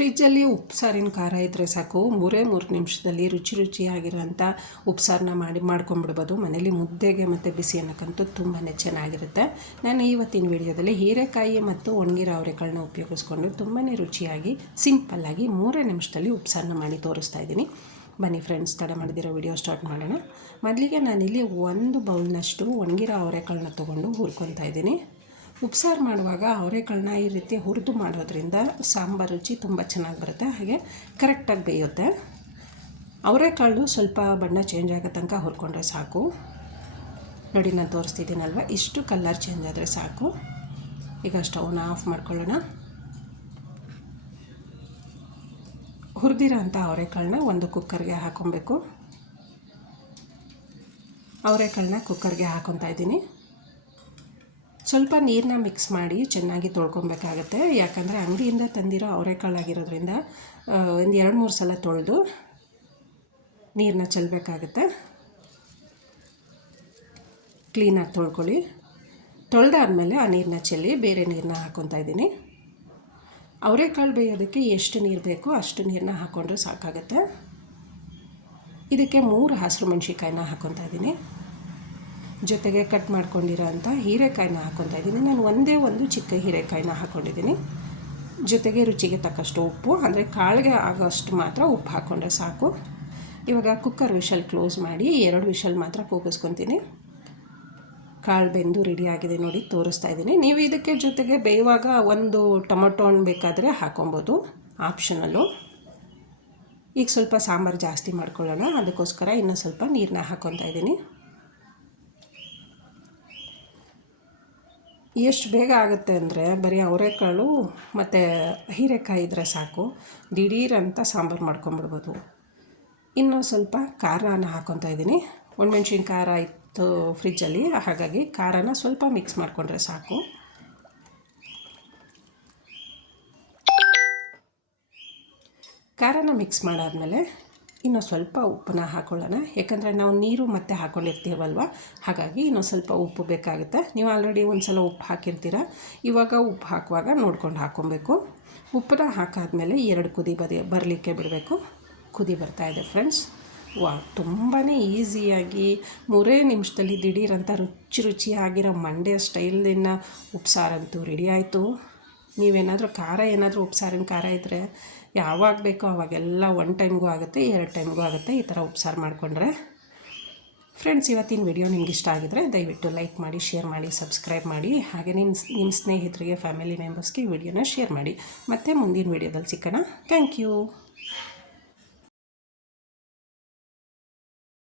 ಫ್ರಿಜ್ಜಲ್ಲಿ ಉಪ್ಸಾರಿನ ಖಾರ ಇದ್ದರೆ ಸಾಕು, 3 ನಿಮಿಷದಲ್ಲಿ ರುಚಿಯಾಗಿರೋಂಥ ಉಪ್ಸಾರನ್ನ ಮಾಡ್ಕೊಂಬಿಡ್ಬೋದು. ಮನೇಲಿ ಮುದ್ದೆಗೆ ಮತ್ತು ಬಿಸಿ ಅನ್ನಕ್ಕಂತೂ ತುಂಬಾ ಚೆನ್ನಾಗಿರುತ್ತೆ. ನಾನು ಇವತ್ತಿನ ವಿಡಿಯೋದಲ್ಲಿ ಹೀರೆಕಾಯಿ ಮತ್ತು ಒಣಗಿರೋ ಅವರೆಕಾಳನ್ನ ಉಪಯೋಗಿಸ್ಕೊಂಡು ತುಂಬಾ ರುಚಿಯಾಗಿ ಸಿಂಪಲ್ಲಾಗಿ 3 ನಿಮಿಷದಲ್ಲಿ ಉಪ್ಸಾರನ್ನ ಮಾಡಿ ತೋರಿಸ್ತಾ ಇದ್ದೀನಿ. ಬನ್ನಿ ಫ್ರೆಂಡ್ಸ್, ತಡ ಮಾಡಿದಿರೋ ವಿಡಿಯೋ ಸ್ಟಾರ್ಟ್ ಮಾಡೋಣ. ಮೊದಲಿಗೆ ನಾನಿಲ್ಲಿ 1 ಬೌಲ್ನಷ್ಟು ಒಣಗಿರೋ ಅವರೆಕಾಳನ್ನ ತೊಗೊಂಡು ಹುರ್ಕೊತಾ ಇದ್ದೀನಿ. ಉಪ್ಸಾರು ಮಾಡುವಾಗ ಅವರೆಕಾಳನ್ನ ಈ ರೀತಿ ಹುರಿದು ಮಾಡೋದ್ರಿಂದ ಸಾಂಬಾರು ರುಚಿ ತುಂಬ ಚೆನ್ನಾಗಿ ಬರುತ್ತೆ, ಹಾಗೆ ಕರೆಕ್ಟಾಗಿ ಬೇಯುತ್ತೆ. ಅವರೆಕಾಳು ಸ್ವಲ್ಪ ಬಣ್ಣ ಚೇಂಜ್ ಆಗೋ ತನಕ ಹುರ್ಕೊಂಡ್ರೆ ಸಾಕು. ನೋಡಿ, ನಾನು ತೋರಿಸ್ತಿದ್ದೀನಲ್ವ, ಇಷ್ಟು ಕಲರ್ ಚೇಂಜ್ ಆದರೆ ಸಾಕು. ಈಗ ಸ್ಟವ್ನ ಆಫ್ ಮಾಡ್ಕೊಳ್ಳೋಣ. ಹುರಿದಿರೋ ಅಂಥ ಅವರೆಕಾಳನ್ನ ಒಂದು ಕುಕ್ಕರ್ಗೆ ಹಾಕ್ಕೊಬೇಕು. ಅವರೆಕಾಳನ್ನ ಕುಕ್ಕರ್ಗೆ ಹಾಕ್ಕೊತಾ ಇದ್ದೀನಿ. ಸ್ವಲ್ಪ ನೀರನ್ನ ಮಿಕ್ಸ್ ಮಾಡಿ ಚೆನ್ನಾಗಿ ತೊಳ್ಕೊಬೇಕಾಗತ್ತೆ, ಯಾಕಂದರೆ ಅಂಗಡಿಯಿಂದ ತಂದಿರೋ ಅವರೆಕಾಳಾಗಿರೋದ್ರಿಂದ ಒಂದು 2-3 ಸಲ ತೊಳೆದು ನೀರನ್ನ ಚೆಲ್ಲಬೇಕಾಗತ್ತೆ. ಕ್ಲೀನಾಗಿ ತೊಳ್ಕೊಳ್ಳಿ. ತೊಳೆದಾದ್ಮೇಲೆ ಆ ನೀರನ್ನ ಚೆಲ್ಲಿ ಬೇರೆ ನೀರನ್ನ ಹಾಕ್ಕೊತಾ ಇದ್ದೀನಿ. ಅವರೆಕಾಳು ಬೇಯೋದಕ್ಕೆ ಎಷ್ಟು ನೀರು ಬೇಕೋ ಅಷ್ಟು ನೀರನ್ನ ಹಾಕ್ಕೊಂಡ್ರೆ ಸಾಕಾಗತ್ತೆ. ಇದಕ್ಕೆ 3 ಹಸಿರು ಮೆಣಸಿನ್ಕಾಯಿನ ಹಾಕ್ಕೊತಾ ಇದ್ದೀನಿ. ಜೊತೆಗೆ ಕಟ್ ಮಾಡ್ಕೊಂಡಿರೋ ಅಂಥ ಹೀರೆಕಾಯಿನ ಹಾಕ್ಕೊತಾ ಇದ್ದೀನಿ. ನಾನು ಒಂದೇ ಒಂದು ಚಿಕ್ಕ ಹೀರೆಕಾಯಿನ ಹಾಕ್ಕೊಂಡಿದ್ದೀನಿ. ಜೊತೆಗೆ ರುಚಿಗೆ ತಕ್ಕಷ್ಟು ಉಪ್ಪು, ಅಂದರೆ ಕಾಳಿಗೆ ಆಗೋಷ್ಟು ಮಾತ್ರ ಉಪ್ಪು ಹಾಕ್ಕೊಂಡ್ರೆ ಸಾಕು. ಇವಾಗ ಕುಕ್ಕರ್ ವಿಷಲ್ ಕ್ಲೋಸ್ ಮಾಡಿ 2 ವಿಷಲ್ ಮಾತ್ರ ಕೂಗಿಸ್ಕೊತೀನಿ. ಕಾಳು ಬೆಂದು ರೆಡಿಯಾಗಿದೆ ನೋಡಿ, ತೋರಿಸ್ತಾ ಇದ್ದೀನಿ. ನೀವು ಇದಕ್ಕೆ ಜೊತೆಗೆ ಬೇಯುವಾಗ ಒಂದು ಟೊಮೊಟೊ ಹಣ್ಣು ಬೇಕಾದರೆ ಹಾಕ್ಕೊಬೋದು, ಆಪ್ಷನಲ್ಲು. ಈಗ ಸ್ವಲ್ಪ ಸಾಂಬಾರು ಜಾಸ್ತಿ ಮಾಡ್ಕೊಳ್ಳೋಣ, ಅದಕ್ಕೋಸ್ಕರ ಇನ್ನೂ ಸ್ವಲ್ಪ ನೀರನ್ನ ಹಾಕ್ಕೊತಾ ಇದ್ದೀನಿ. ಎಷ್ಟು ಬೇಗ ಆಗುತ್ತೆ ಅಂದರೆ ಬರೀ ಅವರೆಕಾಳು ಮತ್ತು ಹೀರೆಕಾಯಿ ಇದ್ದರೆ ಸಾಕು, ದಿಢೀರಂತ ಸಾಂಬಾರು ಮಾಡ್ಕೊಂಬಿಡ್ಬೋದು. ಇನ್ನೂ ಸ್ವಲ್ಪ ಖಾರನ ಹಾಕ್ಕೊತಾ ಇದ್ದೀನಿ. ಒಣಮೆಣ್ಸಿನ ಖಾರ ಇತ್ತು ಫ್ರಿಜ್ಜಲ್ಲಿ, ಹಾಗಾಗಿ ಖಾರನ ಸ್ವಲ್ಪ ಮಿಕ್ಸ್ ಮಾಡಿಕೊಂಡ್ರೆ ಸಾಕು. ಖಾರನ ಮಿಕ್ಸ್ ಮಾಡಾದಮೇಲೆ ಇನ್ನೂ ಸ್ವಲ್ಪ ಉಪ್ಪನ್ನ ಹಾಕ್ಕೊಳ್ಳೋಣ, ಯಾಕಂದರೆ ನಾವು ನೀರು ಮತ್ತೆ ಹಾಕ್ಕೊಂಡಿರ್ತೀವಲ್ವ, ಹಾಗಾಗಿ ಇನ್ನೂ ಸ್ವಲ್ಪ ಉಪ್ಪು ಬೇಕಾಗುತ್ತೆ. ನೀವು ಆಲ್ರೆಡಿ ಒಂದು ಸಲ ಉಪ್ಪು ಹಾಕಿರ್ತೀರ, ಇವಾಗ ಉಪ್ಪು ಹಾಕುವಾಗ ನೋಡ್ಕೊಂಡು ಹಾಕ್ಕೊಬೇಕು. ಉಪ್ಪನ್ನ ಹಾಕಾದ್ಮೇಲೆ 2 ಕುದಿ ಬರಲಿಕ್ಕೆ ಬಿಡಬೇಕು. ಕುದಿ ಬರ್ತಾಯಿದೆ ಫ್ರೆಂಡ್ಸ್. ತುಂಬಾ ಈಸಿಯಾಗಿ 3 ನಿಮಿಷದಲ್ಲಿ ದಿಢೀರಂತ ರುಚಿಯಾಗಿರೋ ಮಂಡ್ಯ ಸ್ಟೈಲಿನ ಉಪ್ಸಾರಂತೂ ರೆಡಿ ಆಯಿತು. ನೀವೇನಾದರೂ ಏನಾದರೂ ಉಪ್ಸಾರಿನ ಖಾರ ಇದ್ದರೆ ಯಾವಾಗ ಬೇಕೋ ಅವಾಗೆಲ್ಲ 1 ಟೈಮ್ಗೂ ಆಗುತ್ತೆ, 2 ಟೈಮ್ಗೂ ಆಗುತ್ತೆ ಈ ಥರ ಉಪ್ಸಾರು ಮಾಡಿಕೊಂಡ್ರೆ. ಫ್ರೆಂಡ್ಸ್, ಇವತ್ತಿನ ವಿಡಿಯೋ ನಿಮ್ಗೆ ಇಷ್ಟ ಆಗಿದರೆ ದಯವಿಟ್ಟು ಲೈಕ್ ಮಾಡಿ, ಶೇರ್ ಮಾಡಿ, ಸಬ್ಸ್ಕ್ರೈಬ್ ಮಾಡಿ. ಹಾಗೆ ನಿಮ್ಮ ಸ್ನೇಹಿತರಿಗೆ, ಫ್ಯಾಮಿಲಿ ಮೆಂಬರ್ಸ್ಗೆ ಈ ವಿಡಿಯೋನ ಶೇರ್ ಮಾಡಿ. ಮತ್ತೆ ಮುಂದಿನ ವಿಡಿಯೋದಲ್ಲಿ ಸಿಕ್ಕೋಣ. Thank you.